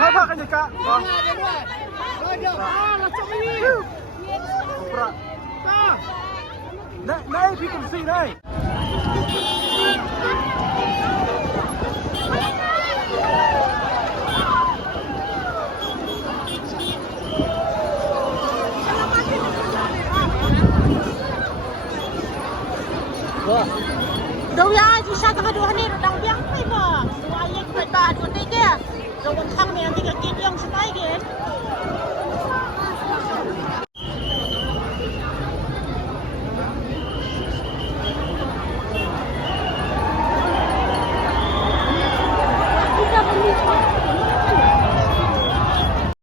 Apa kan Kak? Đây,พี่cùng xì đây. Đâu ya, chỉ sao tengah dua ni rodang biang ni ba. Dua ayat berita dua tiga. Dua khang ni nanti kita yang setai kan.